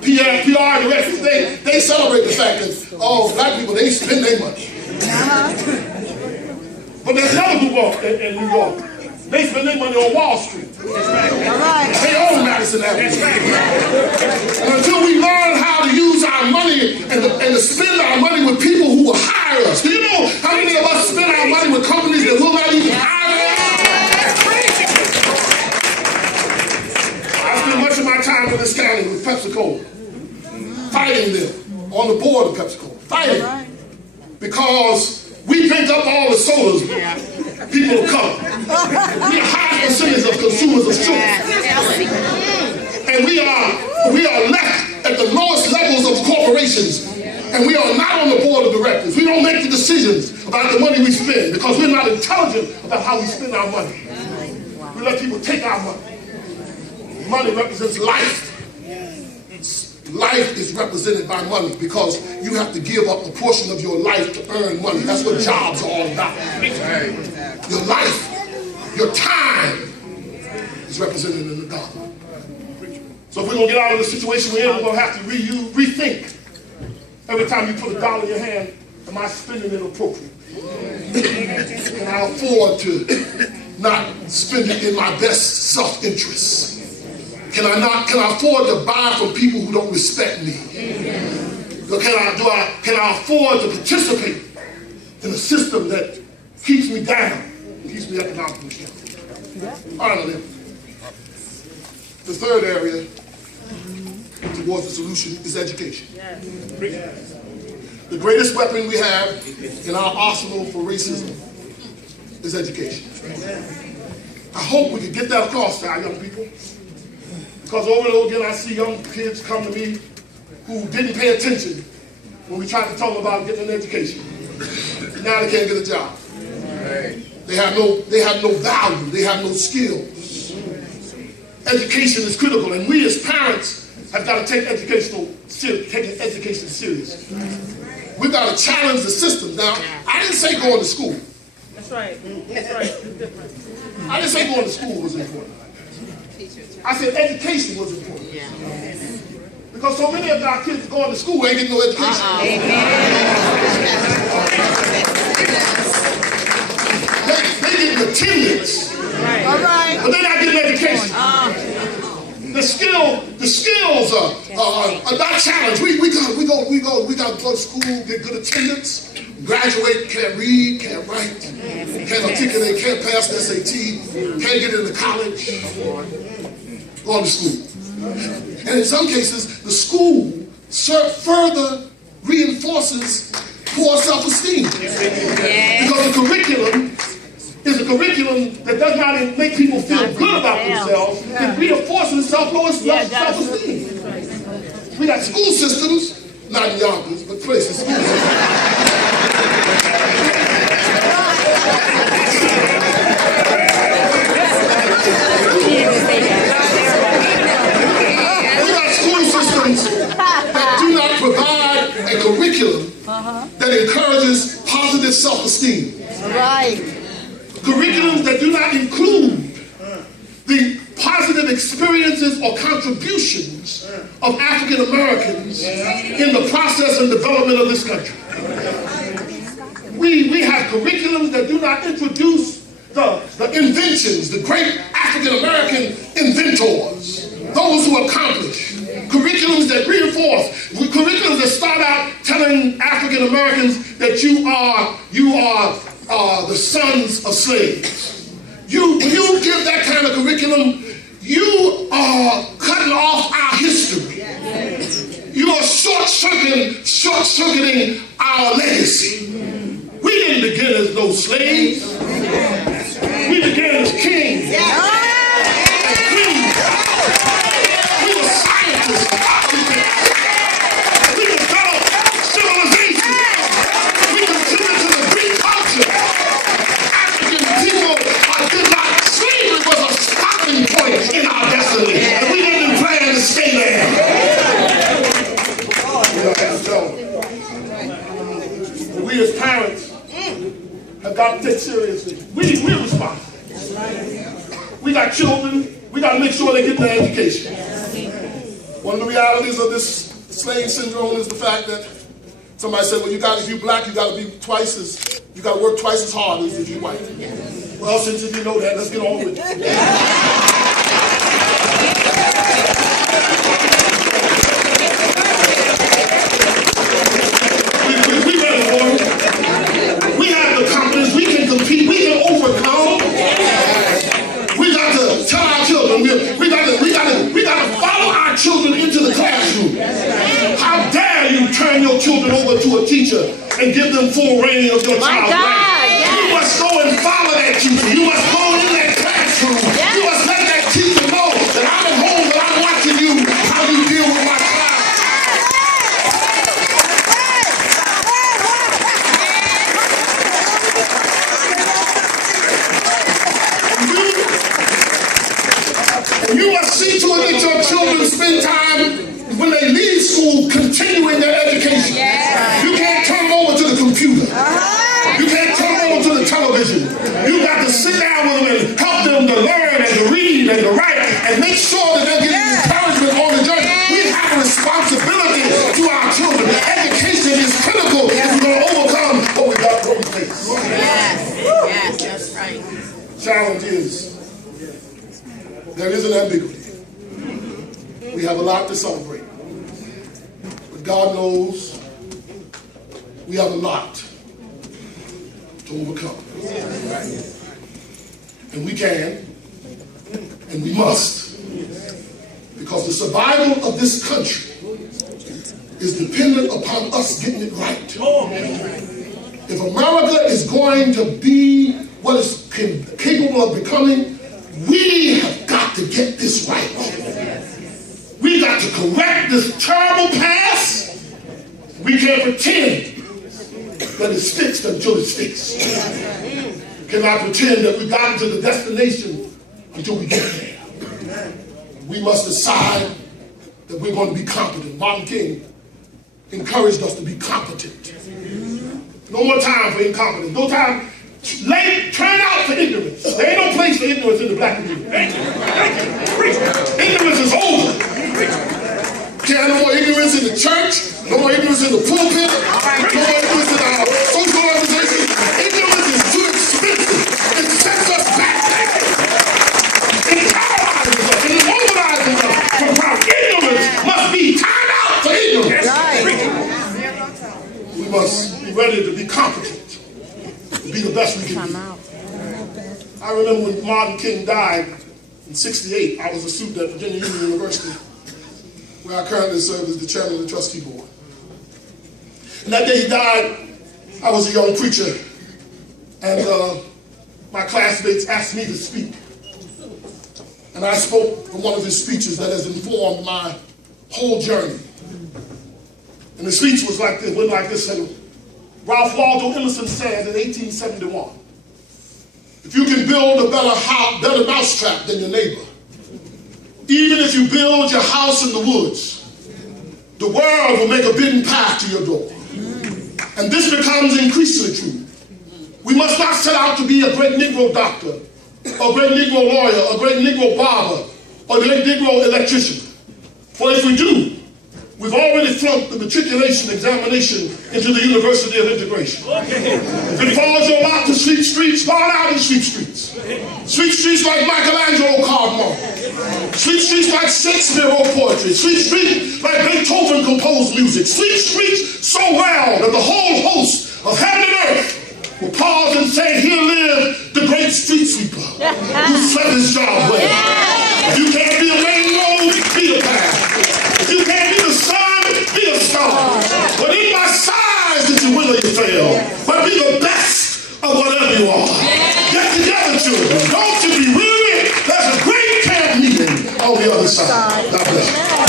PR, the rest, they celebrate the fact that, oh, black people, they spend their money. But there's another group in New York. They spend their money on Wall Street. They own Madison Avenue. And until we learn how to use our money and to spend our money with people who will hire us. Do you know how many of us spend our money with companies that will not even hire us? I spend much of my time in this county with PepsiCo, fighting them on the board of PepsiCo, fighting because we drink up all the sodas people of color. We are high percentage of consumers of sugar. And we are left at the lowest levels of corporations. And we are not on the board of directors. We don't make the decisions about the money we spend because we're not intelligent about how we spend our money. We let people take our money. Money represents life. Life is represented by money because you have to give up a portion of your life to earn money. That's what jobs are all about. Your life, your time is represented in the dollar. So if we're going to get out of the situation we're in, we're going to have to rethink. Every time you put a dollar in your hand, am I spending it appropriately? Can I afford to not spend it in my best self-interest? Can I afford to buy from people who don't respect me? Can I afford to participate in a system that keeps me down, keeps me economically down? Finally, the third area towards the solution is education. The greatest weapon we have in our arsenal for racism is education. I hope we can get that across to our young people. Because over and over again, I see young kids come to me who didn't pay attention when we tried to talk about getting an education. Now they can't get a job. They have no value. They have no skills. Education is critical, and we as parents have got to take education serious. We've got to challenge the system. Now, I didn't say going to school. That's right. That's right. It's different. I didn't say going to school was important. I said education was important. Because so many of our kids going to school ain't getting no education. They getting attendance, but they're not getting education. The skills are not challenged. We got to go to school, get good attendance, graduate, can't read, can't write, can't articulate, can't pass the SAT, can't get into college. Going to school. And in some cases, the school further reinforces poor self-esteem. Because the curriculum is a curriculum that does not make people feel good about themselves. It reinforces lower self-esteem. We got school systems, not in Yonkers, but places, school systems. That do not provide a curriculum that encourages positive self-esteem. Curriculums that do not include the positive experiences or contributions of African Americans in the process and development of this country. We have curriculums that do not introduce the inventions, the great African American inventors, those who accomplish. Curriculums that reinforce, curriculums that start out telling African Americans that you are the sons of slaves. When you give that kind of curriculum, you are cutting off our history. You are short-circuiting our legacy. We didn't begin as no slaves. We began as kings. We as parents have got to take seriously. We're responsible. We got children. We got to make sure they get their education. One of the realities of this slave syndrome is the fact that somebody said, well, if you're black, you got to work twice as hard as if you're white. Well, since you know that, let's get on with it. We have the confidence, we can compete, we can overcome. We got to tell our children, we got to follow our children into the classroom. How dare you turn your children over to a teacher and give them full reign of your child's life? You must go and follow that teacher. You must go in that classroom. You must let that teacher know that I'm at home, that I'm watching you, how you deal with my child. You must see to it that your children spend time when they leave school continuing their education. You can't turn them over to the computer. You can't turn them over to the television. You got to sit down with them and help them to learn and to read and to write and make sure that they're getting encouragement on the journey. We have a responsibility to our children. Education is critical if we're going to overcome what we face. Yes, that's right. Challenge is, there is an ambiguity. We have a lot to celebrate. But God knows we have a lot to overcome. And we can, and we must. Because the survival of this country is dependent upon us getting it right. If America is going to be what it's capable of becoming, we have got to get this right. We got to correct this terrible past. We can't pretend that it's fixed until it's fixed. Cannot pretend that we got to the destination until we get there. We must decide that we're going to be competent. Martin King encouraged us to be competent. No more time for incompetence. No time. Turn out for ignorance. There ain't no place for ignorance in the black community. Ignorance is over. Can't no more ignorance in the church, no more ignorance in the pulpit, no more ignorance in our social organizations. Ignorance is too expensive. It sets us back. It paralyzes us. It immobilizes us. Ignorance must be timed out for ignorance. We must be ready to be competent. Be the best we can be. I remember when Martin King died in '68, I was a student at Virginia Union University, where I currently serve as the chairman of the trustee board. And that day he died, I was a young preacher, and my classmates asked me to speak. And I spoke from one of his speeches that has informed my whole journey. And the speech was like this, went like this, and Ralph Waldo Emerson said in 1871, if you can build a better mousetrap than your neighbor, even if you build your house in the woods, the world will make a bidden path to your door. And this becomes increasingly true. We must not set out to be a great Negro doctor, a great Negro lawyer, a great Negro barber, or a great Negro electrician. For if we do, we've already flunked the matriculation examination into the University of Integration. If it falls your lot to sweep streets, start out in sweep streets. Sweep streets like Michelangelo carved marble. Sweep streets like Shakespeare wrote poetry. Sweep streets like Beethoven composed music. Sweep streets so well that the whole host of heaven and earth will pause and say, here lives the great street sweeper who swept his job well. If you can't be a main road, be a path. If you can't be the sun, be a star. But in my size that you will or you fail, but be the best of whatever you are. Get together, children. Don't you be weary. There's a great camp meeting on the other side. God bless you.